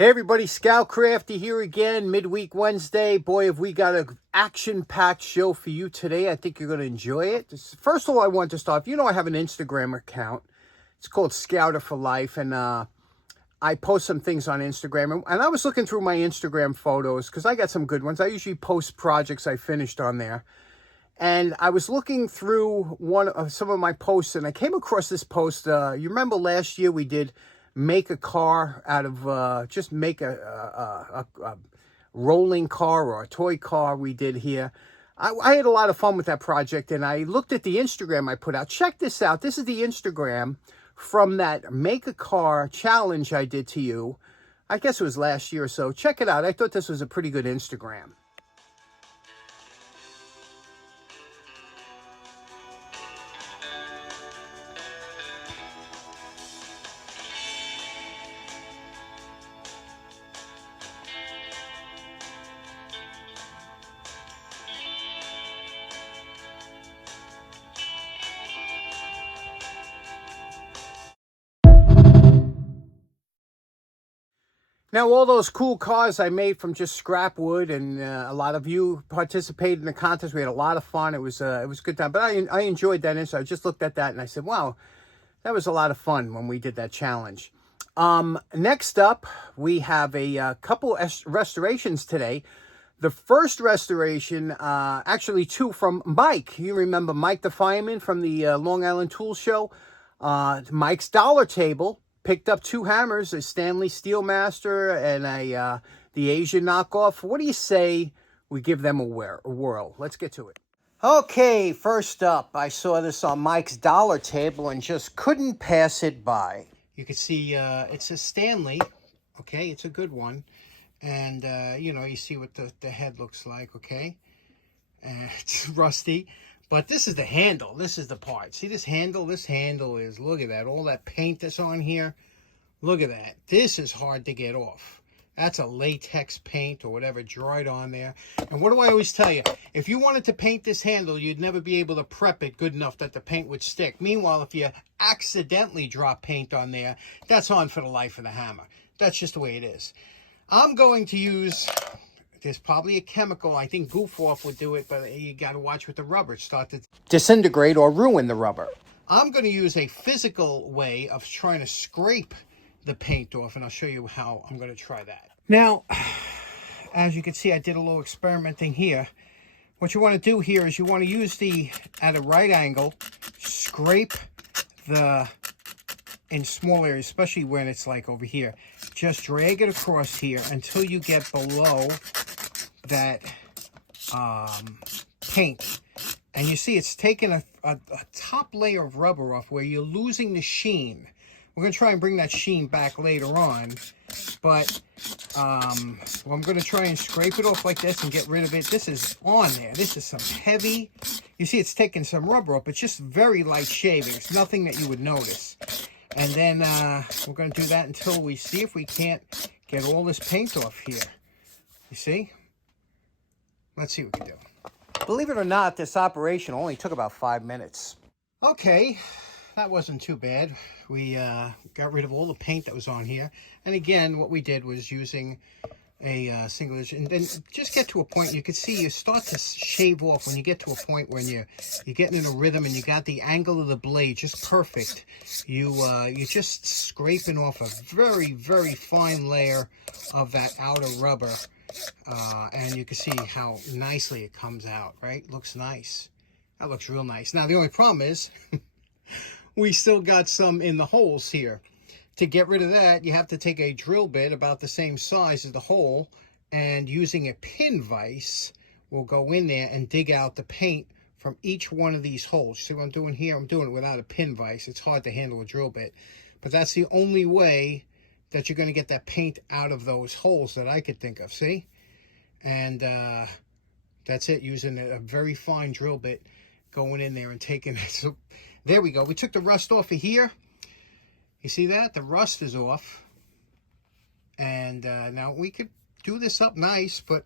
Hey everybody, Scout Crafty here again, midweek Wednesday. Boy, have we got an action-packed show for you today. I think you're going to enjoy it. First of all, I want to start. You know I have an Instagram account. It's called Scouter for Life, and I post some things on Instagram. And I was looking through my Instagram photos because I got some good ones. I usually post projects I finished on there. And I was looking through some of my posts, and I came across this post. You remember last year we did make a car out of, just make a rolling car or a toy car we did here. I had a lot of fun with that project, and I looked at the Instagram I put out. Check this out. This is the Instagram from that make a car challenge I did to you. I guess it was last year or so. Check it out. I thought this was a pretty good Instagram. Now, all those cool cars I made from just scrap wood, and a lot of you participated in the contest. We had a lot of fun. It was a good time. But I enjoyed that. And so I just looked at that and I said, wow, that was a lot of fun when we did that challenge. Next up, we have a couple restorations today. The first restoration, actually two from Mike. You remember Mike the Fireman from the Long Island Tool Show. Mike's Dollar Table. Picked up two hammers, a Stanley SteelMaster and the Asian Knockoff. What do you say we give them a whirl? Let's get to it. Okay, first up, I saw this on Mike's Dollar Table and just couldn't pass it by. You can see it's a Stanley. Okay, it's a good one. And, you know, you see what the head looks like, okay? It's rusty. But this is the handle. This is the part. See this handle? This handle is, look at that. All that paint that's on here. Look at that. This is hard to get off. That's a latex paint or whatever dried on there. And what do I always tell you? If you wanted to paint this handle, you'd never be able to prep it good enough that the paint would stick. Meanwhile, if you accidentally drop paint on there, that's on for the life of the hammer. That's just the way it is. I'm going to use... There's probably a chemical. I think Goof Off would do it, but you got to watch with the rubber. Start to disintegrate or ruin the rubber. I'm going to use a physical way of trying to scrape the paint off, and I'll show you how I'm going to try that. Now, as you can see, I did a little experimenting here. What you want to do here is you want to use at a right angle, scrape in small areas, especially when it's like over here. Just drag it across here until you get below that paint. And you see it's taking a top layer of rubber off where you're losing the sheen. We're going to try and bring that sheen back later on. But I'm going to try and scrape it off like this and get rid of it. This is on there. This is some heavy... You see it's taking some rubber off. It's just very light shaving. It's nothing that you would notice. And then we're going to do that until we see if we can't get all this paint off here. You see? Let's see what we can do. Believe it or not, this operation only took about 5 minutes. Okay, that wasn't too bad. We got rid of all the paint that was on here. And again, what we did was using a single edge, and then just get to a point you can see you start to shave off when you get to a point when you're getting in a rhythm and you got the angle of the blade just perfect. You're just scraping off a very, very fine layer of that outer rubber, and you can see how nicely it comes out, right? Looks nice. That looks real nice. Now the only problem is we still got some in the holes here. To get rid of that, you have to take a drill bit about the same size as the hole, and using a pin vise, we'll go in there and dig out the paint from each one of these holes. See what I'm doing here? I'm doing it without a pin vise. It's hard to handle a drill bit, but that's the only way that you're going to get that paint out of those holes that I could think of, see? And that's it, using a very fine drill bit, going in there and taking it. So there we go. We took the rust off of here. You see that? The rust is off. And now we could do this up nice, but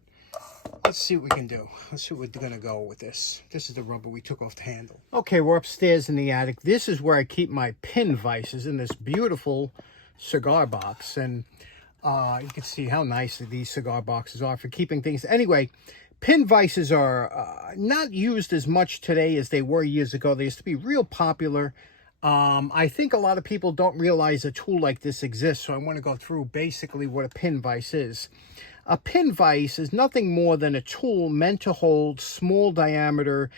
let's see what we can do. Let's see what we're going to go with this. This is the rubber we took off the handle. Okay, we're upstairs in the attic. This is where I keep my pin vices in this beautiful cigar box. And You can see how nice these cigar boxes are for keeping things. Anyway, pin vices are not used as much today as they were years ago. They used to be real popular. I think a lot of people don't realize a tool like this exists, so I want to go through basically what a pin vise is. A pin vise is nothing more than a tool meant to hold small diameter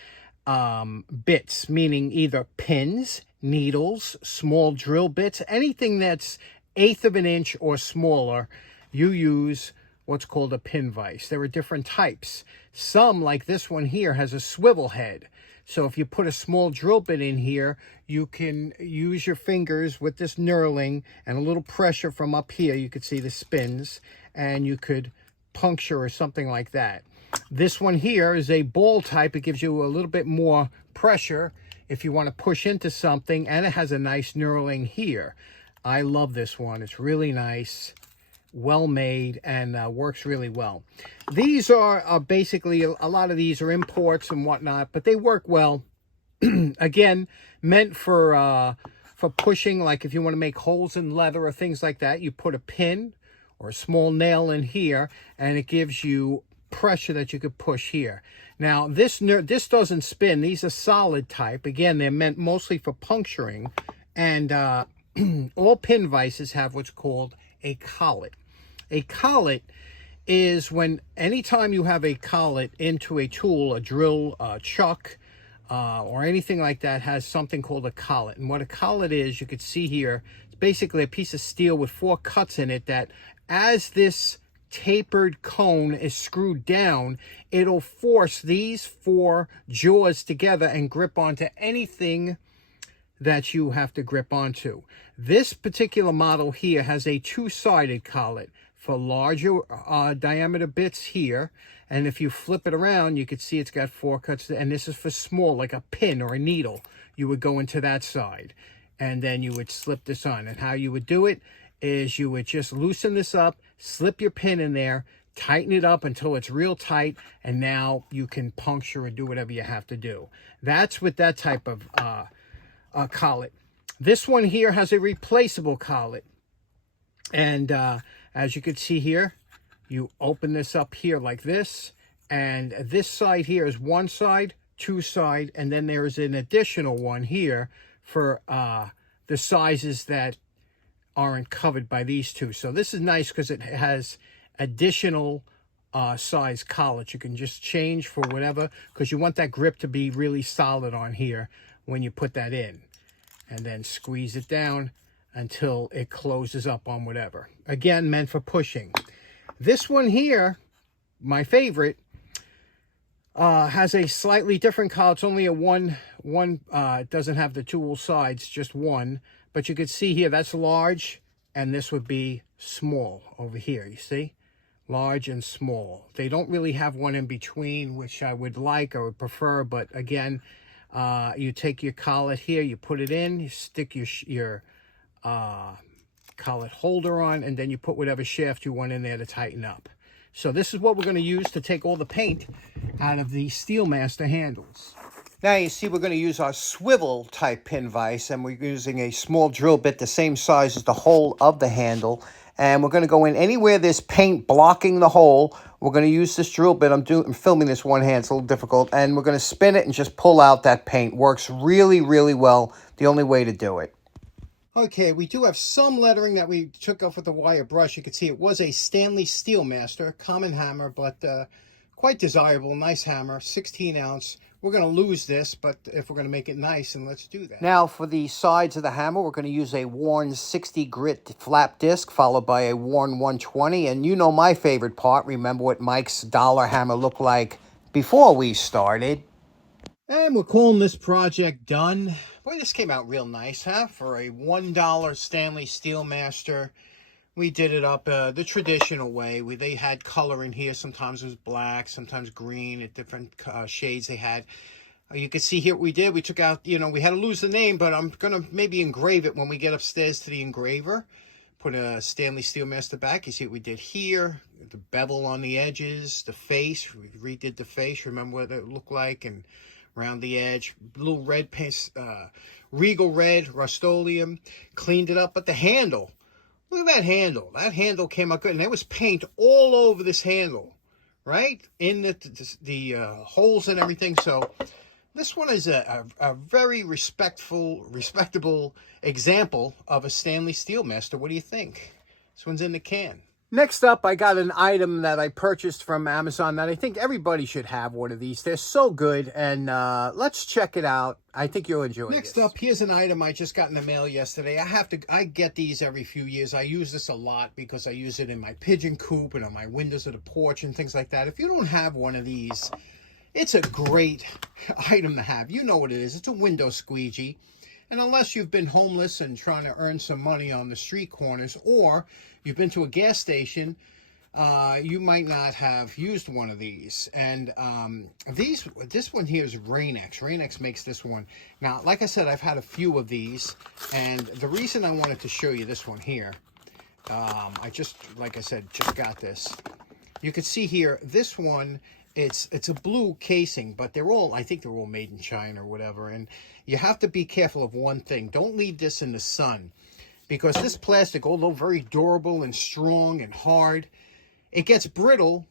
bits, meaning either pins, needles, small drill bits, anything that's 1/8 of an inch or smaller. You use what's called a pin vise. There are different types. Some, like this one here, has a swivel head. So if you put a small drill bit in here, you can use your fingers with this knurling and a little pressure from up here. You could see the spins, and you could puncture or something like that. This one here is a ball type. It gives you a little bit more pressure if you want to push into something, and it has a nice knurling here. I love this one. It's really nice, well made, and works really well. These are basically, a lot of these are imports and whatnot, but they work well. Again, meant for pushing, like if you want to make holes in leather or things like that, you put a pin or a small nail in here, and it gives you pressure that you could push here. Now, this doesn't spin. These are solid type. Again, they're meant mostly for puncturing, and all pin vices have what's called a collet. A collet is when anytime you have a collet into a tool, a drill, a chuck, or anything like that, has something called a collet. And what a collet is, you can see here, it's basically a piece of steel with 4 cuts in it that, as this tapered cone is screwed down, it'll force these 4 jaws together and grip onto anything that you have to grip onto. This particular model here has a 2-sided collet for larger diameter bits here, and if you flip it around, you can see it's got 4 cuts, and this is for small, like a pin or a needle. You would go into that side, and then you would slip this on. And how you would do it is you would just loosen this up, slip your pin in there, tighten it up until it's real tight, and now you can puncture and do whatever you have to do. That's with that type of collet. This one here has a replaceable collet, and as you can see here, you open this up here like this, and this side here is 1 side, 2 side, and then there is an additional one here for the sizes that aren't covered by these 2. So this is nice because it has additional size collets. You can just change for whatever, because you want that grip to be really solid on here when you put that in, and then squeeze it down until it closes up on whatever. Again, meant for pushing. This one here, my favorite, has a slightly different collet. It's only a one. It doesn't have the 2 sides, just one. But you can see here, that's large, and this would be small over here, you see? Large and small. They don't really have one in between, which I would like or would prefer, but again, you take your collet here, you put it in, you stick your collet holder on, and then you put whatever shaft you want in there to tighten up. So this is what we're going to use to take all the paint out of the SteelMaster handles. Now you see we're going to use our swivel type pin vise, and we're using a small drill bit the same size as the hole of the handle, and we're going to go in anywhere there's paint blocking the hole. We're going to use this drill bit. I'm filming this one hand, it's a little difficult, and we're going to spin it and just pull out that paint. Works really, really well. The only way to do it. Okay, we do have some lettering that we took off with a wire brush. You can see it was a Stanley SteelMaster, common hammer, but quite desirable, nice hammer, 16 ounce. We're going to lose this, but if we're going to make it nice, and let's do that. Now for the sides of the hammer, we're going to use a worn 60 grit flap disc, followed by a worn 120. And you know my favorite part. Remember what Mike's dollar hammer looked like before we started. And we're calling this project done. Boy, this came out real nice, huh? For a $1 Stanley SteelMaster. We did it up the traditional way. They had color in here. Sometimes it was black, sometimes green, at different shades they had. You can see here what we did. We took out, you know, we had to lose the name, but I'm going to maybe engrave it when we get upstairs to the engraver. Put a Stanley SteelMaster back. You see what we did here. The bevel on the edges, the face. We redid the face. Remember what it looked like, and around the edge, little red paint, regal red, Rust-Oleum, cleaned it up. But the handle, Look at that handle. That handle came out good. And there was paint all over this handle, right? In the holes and everything. So this one is a very respectable example of a Stanley SteelMaster. What do you think? This one's in the can. Next up, I got an item that I purchased from Amazon that I think everybody should have one of these. They're so good, and let's check it out. I think you'll enjoy it. Next up, here's an item I just got in the mail yesterday. I get these every few years. I use this a lot because I use it in my pigeon coop and on my windows of the porch and things like that. If you don't have one of these, it's a great item to have. You know what it is. It's a window squeegee. And unless you've been homeless and trying to earn some money on the street corners, or you've been to a gas station, you might not have used one of these. And this one here is Rain-X. Rain-X makes this one. Now, like I said, I've had a few of these. And the reason I wanted to show you this one here, I just, like I said, just got this. You can see here, this one, it's a blue casing, but I think they're all made in China or whatever. And you have to be careful of one thing. Don't leave this in the sun, because this plastic, although very durable and strong and hard, it gets brittle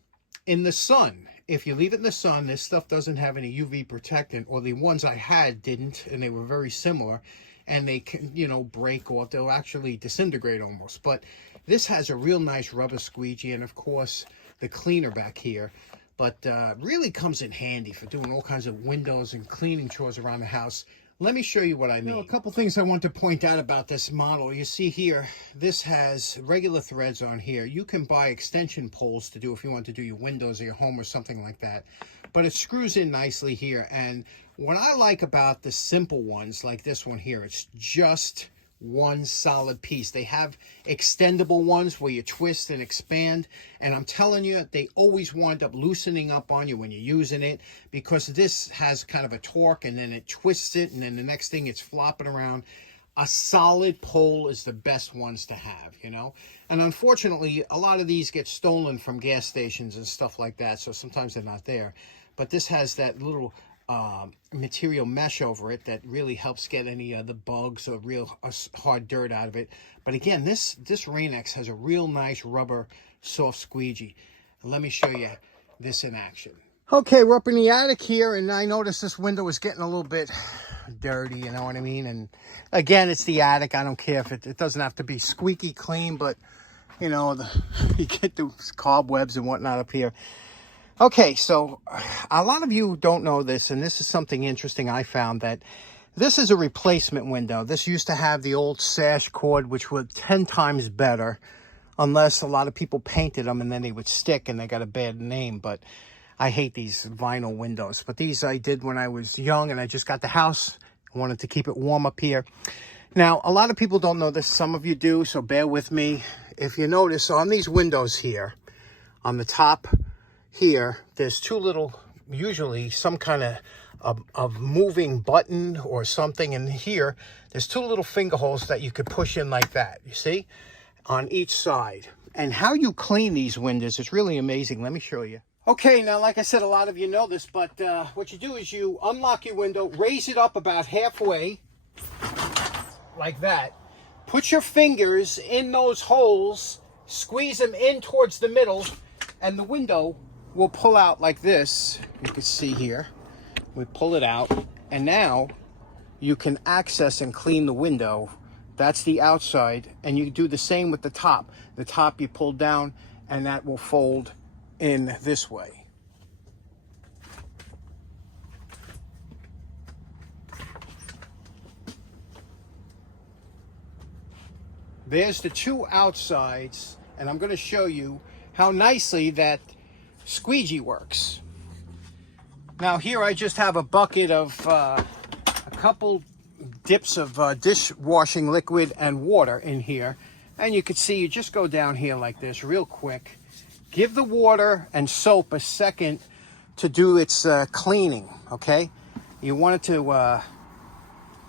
in the sun. If you leave it in the sun, this stuff doesn't have any UV protectant, or the ones I had didn't, and they were very similar, and they can, you know, break off. They'll actually disintegrate almost. But this has a real nice rubber squeegee, and of course the cleaner back here. But really comes in handy for doing all kinds of windows and cleaning chores around the house. Let me show you what I mean. A couple things I want to point out about this model. You see here, this has regular threads on here. You can buy extension poles to do if you want to do your windows or your home or something like that. But it screws in nicely here. And what I like about the simple ones, like this one here, it's just one solid piece. They have extendable ones where you twist and expand, and I'm telling you, they always wind up loosening up on you when you're using it, because this has kind of a torque, and then it twists it, and then the next thing it's flopping around. A solid pole is the best ones to have, you know. And unfortunately, a lot of these get stolen from gas stations and stuff like that, so sometimes they're not there. But this has that little material mesh over it that really helps get any of the bugs or real hard dirt out of it. But again, this Rain-X has a real nice rubber soft squeegee. Let me show you this in action. Okay, we're up in the attic here, and I noticed this window is getting a little bit dirty, you know what I mean? And again, it's the attic. I don't care if it doesn't have to be squeaky clean, but you know, you get those cobwebs and whatnot up here. Okay, so a lot of you don't know this, and this is something interesting I found, that this is a replacement window. This used to have the old sash cord, which was 10 times better, unless a lot of people painted them and then they would stick and they got a bad name. But I hate these vinyl windows. But these I did when I was young, and I just got the house. I wanted to keep it warm up here. Now, a lot of people don't know this. Some of you do, so bear with me. If you notice, on these windows here, on the top here, there's two little, usually some kind of moving button or something. And here, there's two little finger holes that you could push in like that, you see, on each side. And how you clean these windows is really amazing. Let me show you. Okay, now, like I said, a lot of you know this, but what you do is you unlock your window, raise it up about halfway, like that. Put your fingers in those holes, squeeze them in towards the middle, and the window will pull out like this. You can see here. We pull it out, and now you can access and clean the window. That's the outside, and you do the same with the top. The top you pull down, and that will fold in this way. There's the two outsides, and I'm going to show you how nicely that squeegee works. Now here I just have a bucket of a couple dips of dishwashing liquid and water in here, and you can see you just go down here like this real quick. Give the water and soap a second to do its cleaning, okay? You want it to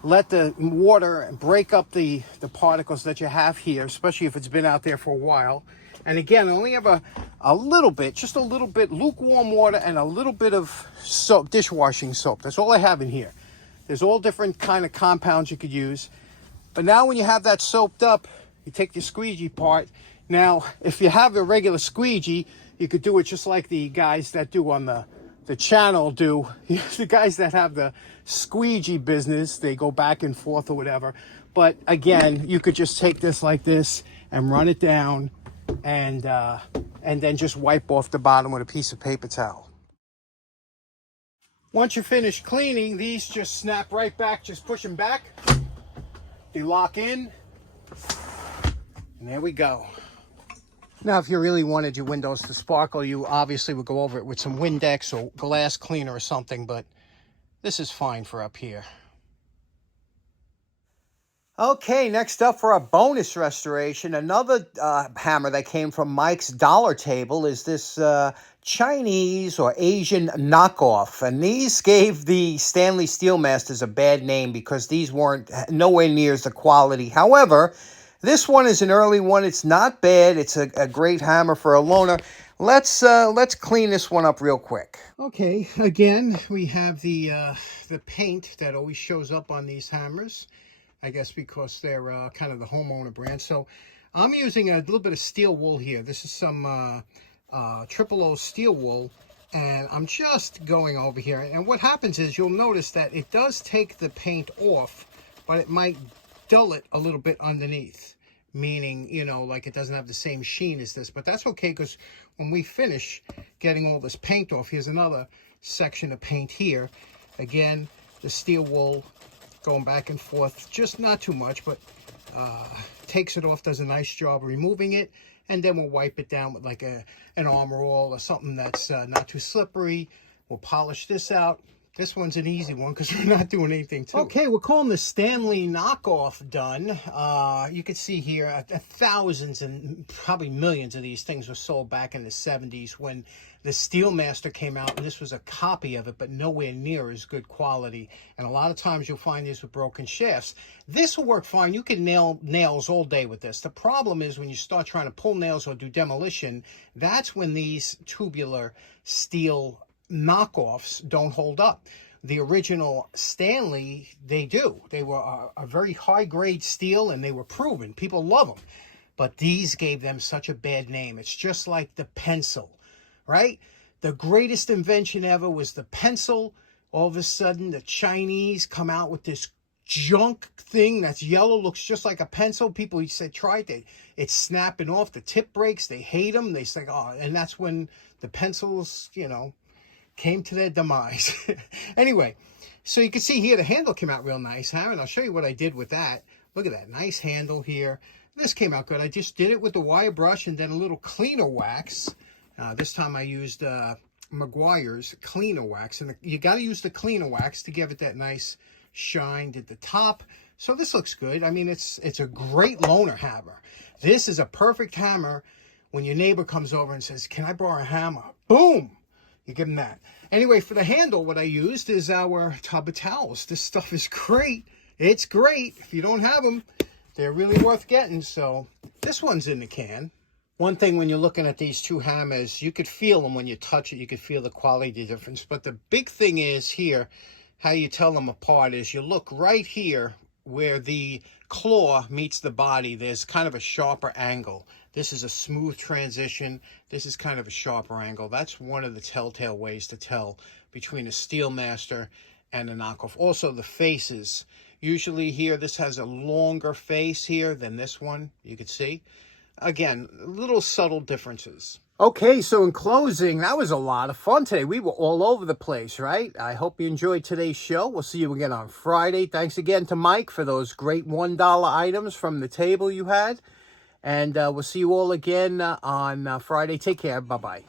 let the water break up the particles that you have here, especially if it's been out there for a while. And again, I only have a little bit, just a little bit, lukewarm water and a little bit of soap, dishwashing soap. That's all I have in here. There's all different kind of compounds you could use. But now when you have that soaped up, You take your squeegee part. Now, if you have a regular squeegee, you could do it just like the guys that do on the channel do. The guys that have the squeegee business, they go back and forth or whatever. But again, you could just take this like this and run it down, and then just wipe off the bottom with a piece of paper towel. Once you're finished cleaning, these just snap right back. Just push them back. They lock in. And there we go. Now, if you really wanted your windows to sparkle, you obviously would go over it with some Windex or glass cleaner or something, but this is fine for up here. Okay, next up for our bonus restoration, another hammer that came from Mike's Dollar Table is this Chinese or Asian knockoff. And these gave the Stanley SteelMasters a bad name because these weren't nowhere near the quality. However, this one is an early one. It's not bad. It's a great hammer for a loaner. Let's clean this one up real quick. Okay, again, we have the paint that always shows up on these hammers. I guess because they're kind of the homeowner brand. So I'm using a little bit of steel wool here. This is some triple O steel wool, and I'm just going over here. And what happens is you'll notice that it does take the paint off, but it might dull it a little bit underneath, meaning, you know, like it doesn't have the same sheen as this. But that's okay, because when we finish getting all this paint off, here's another section of paint here. Again, the steel wool going back and forth, just not too much, but takes it off, does a nice job removing it, and then we'll wipe it down with like an Armor All or something that's not too slippery. We'll polish this out. This one's an easy one because we're not doing anything to it. Okay, we're calling the Stanley knockoff done. You can see here thousands and probably millions of these things were sold back in the 70s when the SteelMaster came out, and this was a copy of it, but nowhere near as good quality. And a lot of times you'll find these with broken shafts. This will work fine. You can nail nails all day with this. The problem is when you start trying to pull nails or do demolition, that's when these tubular steel knockoffs don't hold up. The original Stanley, they do. They were a very high-grade steel, and they were proven. People love them. But these gave them such a bad name. It's just like the pencil, right? The greatest invention ever was the pencil. All of a sudden, the Chinese come out with this junk thing that's yellow, looks just like a pencil. People said, try it. It's snapping off. The tip breaks. They hate them. They say, oh, and that's when the pencils, you know, came to their demise. Anyway, so you can see here the handle came out real nice, huh? And I'll show you what I did with that. Look at that nice handle here. This came out good. I just did it with the wire brush and then a little cleaner wax. This time I used Meguiar's cleaner wax, and you got to use the cleaner wax to give it that nice shine at the top. So this looks good. I mean, it's a great loaner hammer. This is a perfect hammer when your neighbor comes over and says, "Can I borrow a hammer?" Boom! You give them that. Anyway, for the handle, what I used is our tub of towels. This stuff is great. It's great. If you don't have them, they're really worth getting. So this one's in the can. One thing when you're looking at these two hammers, you could feel them when you touch it. You could feel the quality difference. But the big thing is here, how you tell them apart is you look right here where the claw meets the body. There's kind of a sharper angle. This is a smooth transition. This is kind of a sharper angle. That's one of the telltale ways to tell between a SteelMaster and a knockoff. Also, the faces. Usually here, this has a longer face here than this one. You can see. Again, little subtle differences. Okay, so in closing, that was a lot of fun today. We were all over the place, right? I hope you enjoyed today's show. We'll see you again on Friday. Thanks again to Mike for those great $1 items from the table you had. And we'll see you all again on Friday. Take care. Bye-bye.